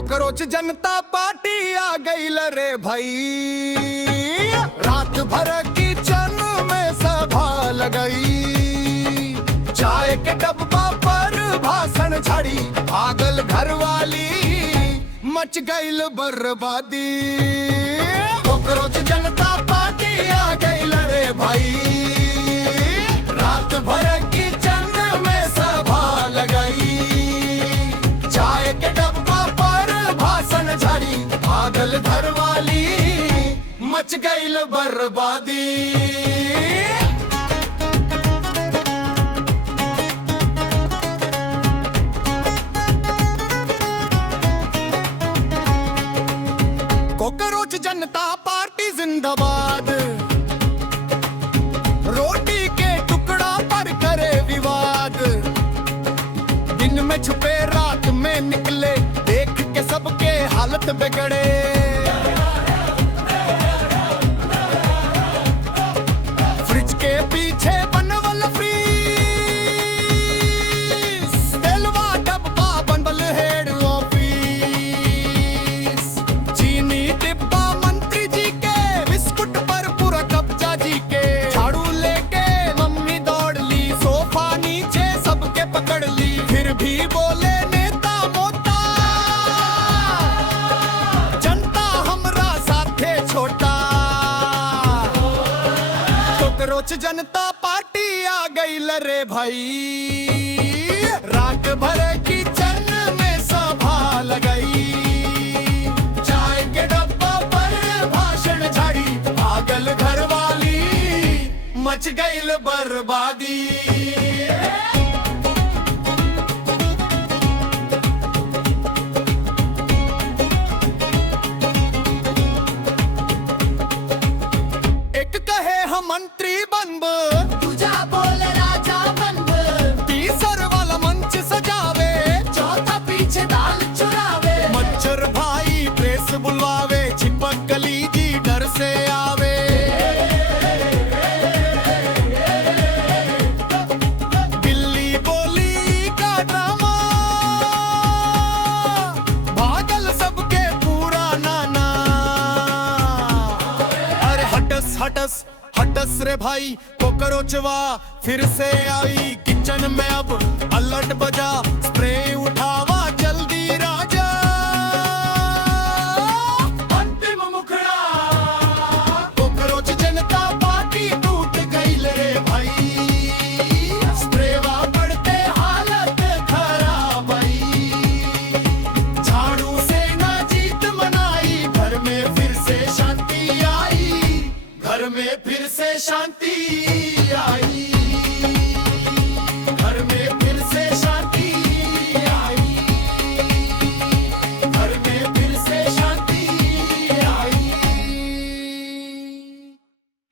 Cockroach जनता party आ गई रे भाई। रात भर किचन में सभा लगाई, चाय के डब्बा पर भाषण झाड़ी, पागल घरवाली मच गई बर्बादी। कोकरोच जनता पार्टी आ गई रे भाई। रात भर किचन में सभा लगाई, चाय के डब्बा पर भाषण झाड़ी, पागल घरवाली मच गई बर्बादी। कोकरोच जनता पार्टी जिंदाबाद, रोटी के टुकड़ा पर करे विवाद, दिन में छुपे रात में निकले, देख के सबके हालत बिगड़े। फ्रिज के पीछे बनवल फ्रीज, तेलवा डब्बा बनवल हेड ऑफिस, चीनी डिब्बा मंत्री जी के, बिस्कुट पर पूरा कब्जा जी के। झाड़ू लेके मम्मी दौड़ ली, सोफा नीचे सबके पकड़ ली, फिर भी बोले नेता मोता, जनता हमरा साथे छोटा। कोकरोच जनता पार्टी आ गई रे भाई। रात भर किचन में सभा लगाई, चाय के डब्बा पर भाषण झाड़ी, पागल घरवाली मच गई बर्बादी। मंत्री बनब, तुझा बोल राजा बनब, तीसर वाला मंच सजावे, चौथा पीछे दाल चुरावे, मच्छर भाई प्रेस बुलवावे, चिपक गली जी डर से आवे। बिल्ली बोली का ड्रामा, भागल सबके पूरा नाना। अरे हटस हटस हटस रे भाई, कोकरोचवा फिर से आई किचन में, अब अलर्ट बजा, स्प्रे उठावा जल्दी राजा। अंतिम मुखड़ा, कोकरोच जनता पार्टी टूट गई रे भाई। स्प्रेवा पड़ते हालत खराब आई, झाड़ू से ना जीत मनाई, घर में फिर से शांति आई, घर में फिर से शांति।